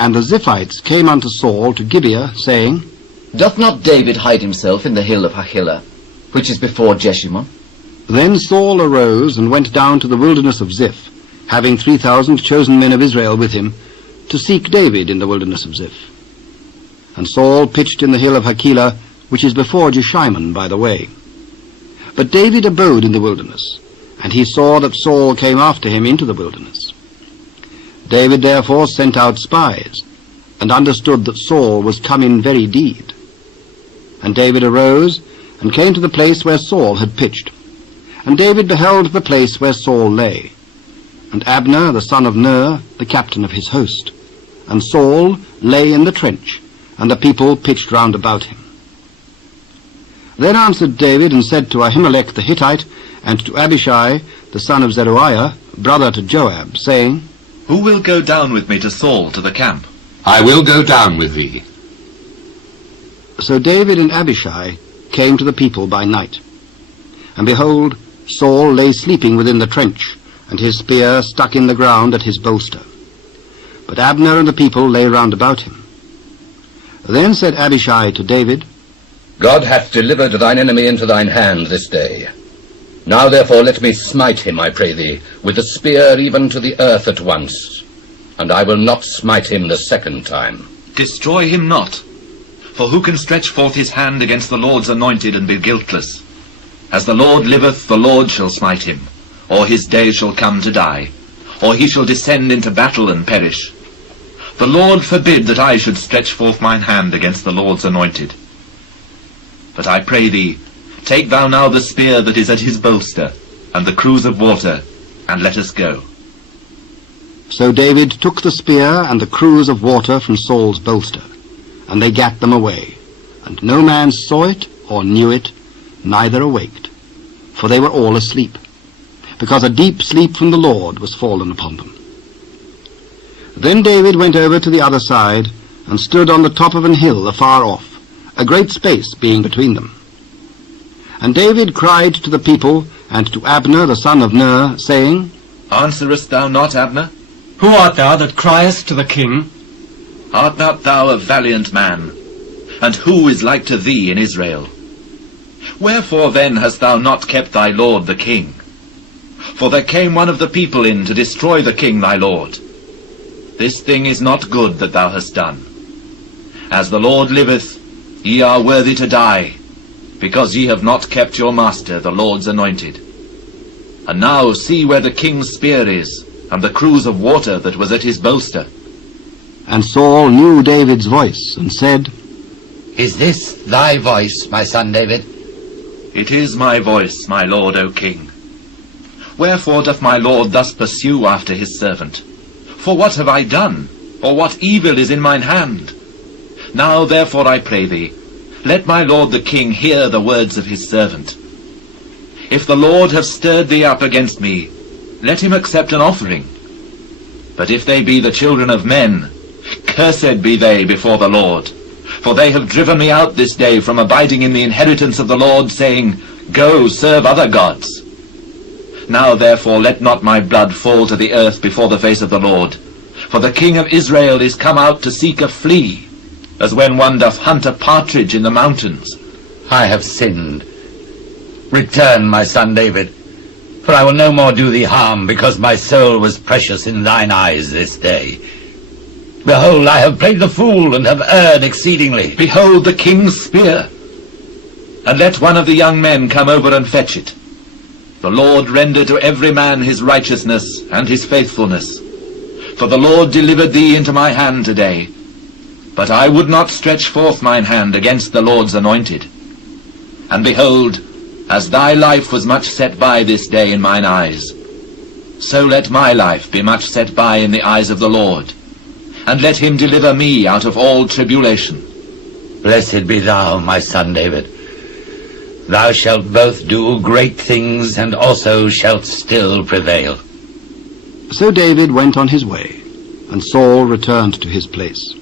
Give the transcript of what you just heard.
And the Ziphites came unto Saul to Gibeah, saying, Doth not David hide himself in the hill of Hachilah, which is before Jeshimon? Then Saul arose and went down to the wilderness of Ziph, having 3,000 chosen men of Israel with him, to seek David in the wilderness of Ziph. And Saul pitched in the hill of Hachilah, which is before Jeshimon by the way. But David abode in the wilderness, and he saw that Saul came after him into the wilderness. David therefore sent out spies, and understood that Saul was come in very deed. And David arose, and came to the place where Saul had pitched. And David beheld the place where Saul lay, and Abner the son of Ner, the captain of his host. And Saul lay in the trench, and the people pitched round about him. Then answered David and said to Ahimelech the Hittite, and to Abishai the son of Zeruiah, brother to Joab, saying, Who will go down with me to Saul to the camp? I will go down with thee. So David and Abishai came to the people by night. And behold, Saul lay sleeping within the trench, and his spear stuck in the ground at his bolster. But Abner and the people lay round about him. Then said Abishai to David, God hath delivered thine enemy into thine hand this day. Now therefore let me smite him, I pray thee, with the spear even to the earth at once, and I will not smite him the second time. Destroy him not, for who can stretch forth his hand against the Lord's anointed and be guiltless? As the Lord liveth, the Lord shall smite him, or his day shall come to die, or he shall descend into battle and perish. The Lord forbid that I should stretch forth mine hand against the Lord's anointed. But I pray thee, take thou now the spear that is at his bolster, and the cruse of water, and let us go. So David took the spear and the cruse of water from Saul's bolster, and they gat them away, and no man saw it or knew it, neither awaked, for they were all asleep, because a deep sleep from the Lord was fallen upon them. Then David went over to the other side, and stood on the top of an hill afar off, a great space being between them. And David cried to the people and to Abner the son of Ner, saying, Answerest thou not, Abner? Who art thou that criest to the king? Art not thou a valiant man? And who is like to thee in Israel? Wherefore then hast thou not kept thy lord the king? For there came one of the people in to destroy the king thy lord. This thing is not good that thou hast done. As the Lord liveth, ye are worthy to die, because ye have not kept your master, the Lord's anointed. And now see where the king's spear is, and the cruse of water that was at his bolster. And Saul knew David's voice, and said, Is this thy voice, my son David? It is my voice, my lord, O king. Wherefore doth my lord thus pursue after his servant? For what have I done? Or what evil is in mine hand? Now therefore I pray thee, let my lord the king hear the words of his servant. If the Lord have stirred thee up against me, let him accept an offering. But if they be the children of men, cursed be they before the Lord. For they have driven me out this day from abiding in the inheritance of the Lord, saying, Go, serve other gods. Now therefore let not my blood fall to the earth before the face of the Lord. For the king of Israel is come out to seek a flea, as when one doth hunt a partridge in the mountains. I have sinned. Return, my son David, for I will no more do thee harm, because my soul was precious in thine eyes this day. Behold, I have played the fool, and have erred exceedingly. Behold the king's spear, and let one of the young men come over and fetch it. The Lord render to every man his righteousness and his faithfulness. For the Lord delivered thee into my hand today. But I would not stretch forth mine hand against the Lord's anointed. And behold, as thy life was much set by this day in mine eyes, so let my life be much set by in the eyes of the Lord, and let him deliver me out of all tribulation. Blessed be thou, my son David. Thou shalt both do great things, and also shalt still prevail. So David went on his way, and Saul returned to his place.